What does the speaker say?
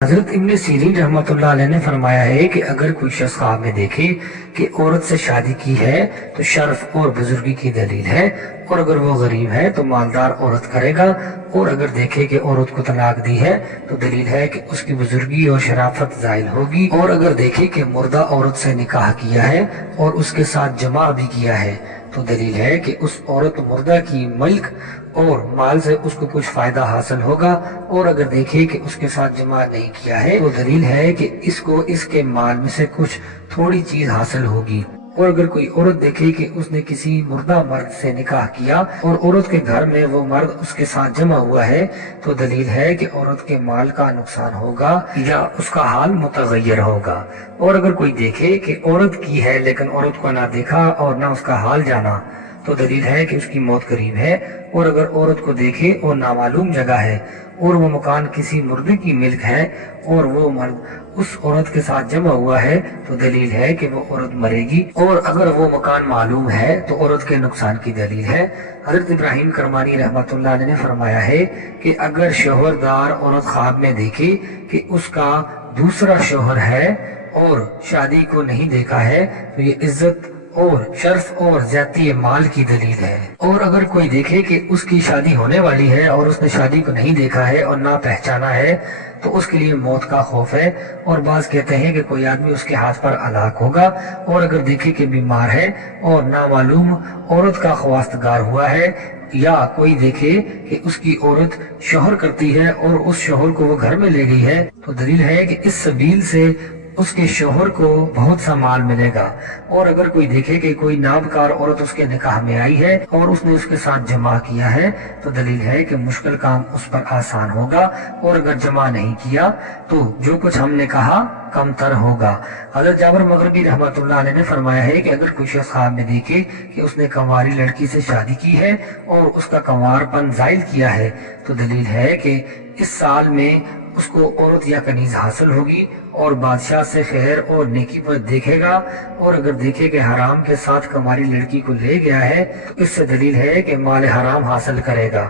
حضرت ابن سیرین رحمۃ اللہ علیہ نے فرمایا ہے کہ اگر کوئی شخص خواب میں دیکھے کہ عورت سے شادی کی ہے تو شرف اور بزرگی کی دلیل ہے، اور اگر وہ غریب ہے تو مالدار عورت کرے گا، اور اگر دیکھے کہ عورت کو طلاق دی ہے تو دلیل ہے کہ اس کی بزرگی اور شرافت زائل ہوگی، اور اگر دیکھے کہ مردہ عورت سے نکاح کیا ہے اور اس کے ساتھ جماع بھی کیا ہے تو دلیل ہے کہ اس عورت مردہ کی ملک اور مال سے اس کو کچھ فائدہ حاصل ہوگا، اور اگر دیکھے کہ اس کے ساتھ جماع نہیں کیا ہے تو دلیل ہے کہ اس کو اس کے مال میں سے کچھ تھوڑی چیز حاصل ہوگی، اور اگر کوئی عورت دیکھے کہ اس نے کسی مردہ مرد سے نکاح کیا اور عورت کے گھر میں وہ مرد اس کے ساتھ جمع ہوا ہے تو دلیل ہے کہ عورت کے مال کا نقصان ہوگا یا اس کا حال متغیر ہوگا، اور اگر کوئی دیکھے کہ عورت کی ہے لیکن عورت کو نہ دیکھا اور نہ اس کا حال جانا تو دلیل ہے کہ اس کی موت قریب ہے، اور اگر عورت کو دیکھے اور نامعلوم جگہ ہے اور وہ مکان کسی مردے کی ملک ہے اور وہ مرد اس عورت کے ساتھ جمع ہوا ہے تو دلیل ہے کہ وہ عورت مرے گی، اور اگر وہ مکان معلوم ہے تو عورت کے نقصان کی دلیل ہے۔ حضرت ابراہیم کرمانی رحمۃ اللہ علیہ نے فرمایا ہے کہ اگر شوہردار عورت خواب میں دیکھے کہ اس کا دوسرا شوہر ہے اور شادی کو نہیں دیکھا ہے تو یہ عزت اور شرف اور زیادتی مال کی دلیل ہے، اور اگر کوئی دیکھے کہ اس کی شادی ہونے والی ہے اور اس نے شادی کو نہیں دیکھا ہے اور نہ پہچانا ہے تو اس کے لیے موت کا خوف ہے، اور بعض کہتے ہیں کہ کوئی آدمی اس کے ہاتھ پر ہلاک ہوگا، اور اگر دیکھے کہ بیمار ہے اور نامعلوم عورت کا خواستگار ہوا ہے، یا کوئی دیکھے کہ اس کی عورت شوہر کرتی ہے اور اس شوہر کو وہ گھر میں لے گئی ہے تو دلیل ہے کہ اس سبیل سے اس کے شوہر کو بہت سا مال ملے گا، اور اگر کوئی دیکھے کہ کوئی نابکار عورت اس کے نکاح میں آئی ہے اور اس نے اس کے ساتھ جماع کیا ہے تو دلیل ہے کہ مشکل کام اس پر آسان ہوگا، اور اگر جماع نہیں کیا تو جو کچھ ہم نے کہا کم تر ہوگا۔ حضرت جابر مغربی رحمۃ اللہ علیہ نے فرمایا ہے کہ اگر کوئی شخص خواب میں دیکھے کہ اس نے کنواری لڑکی سے شادی کی ہے اور اس کا کنوار پن زائل کیا ہے تو دلیل ہے کہ اس سال میں اس کو عورت یا کنیز حاصل ہوگی، اور بادشاہ سے خیر اور نیکی پر دیکھے گا، اور اگر دیکھے کہ حرام کے ساتھ کنواری لڑکی کو لے گیا ہے تو اس سے دلیل ہے کہ مال حرام حاصل کرے گا۔